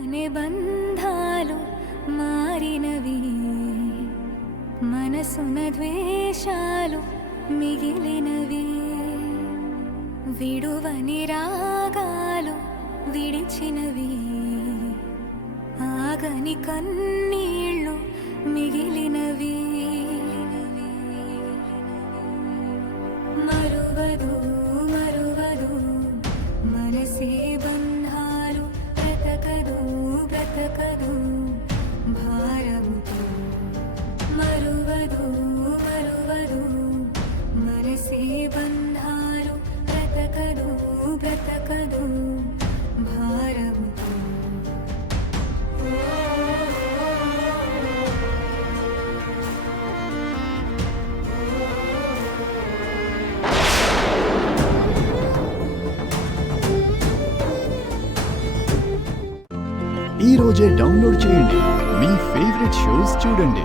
అనే బంధాలు మారినవి, మనసున ద్వేషాలు మిగిలినవి, విడువని రాగాలు విడిచినవి, ఆగని కన్నీళ్ళు మిగిలినవి. మరువదు మరువదు మనసే బంధాలు, బ్రతకదు బ్రతకదు భారముతో. మరువదు మరువదు మనసే బంధాలు, బ్రతకదు బ్రతకదు భారముతో. ఈ రోజే డౌన్లోడ్ చేయండి, మీ ఫేవరెట్ షోస్ చూడండి.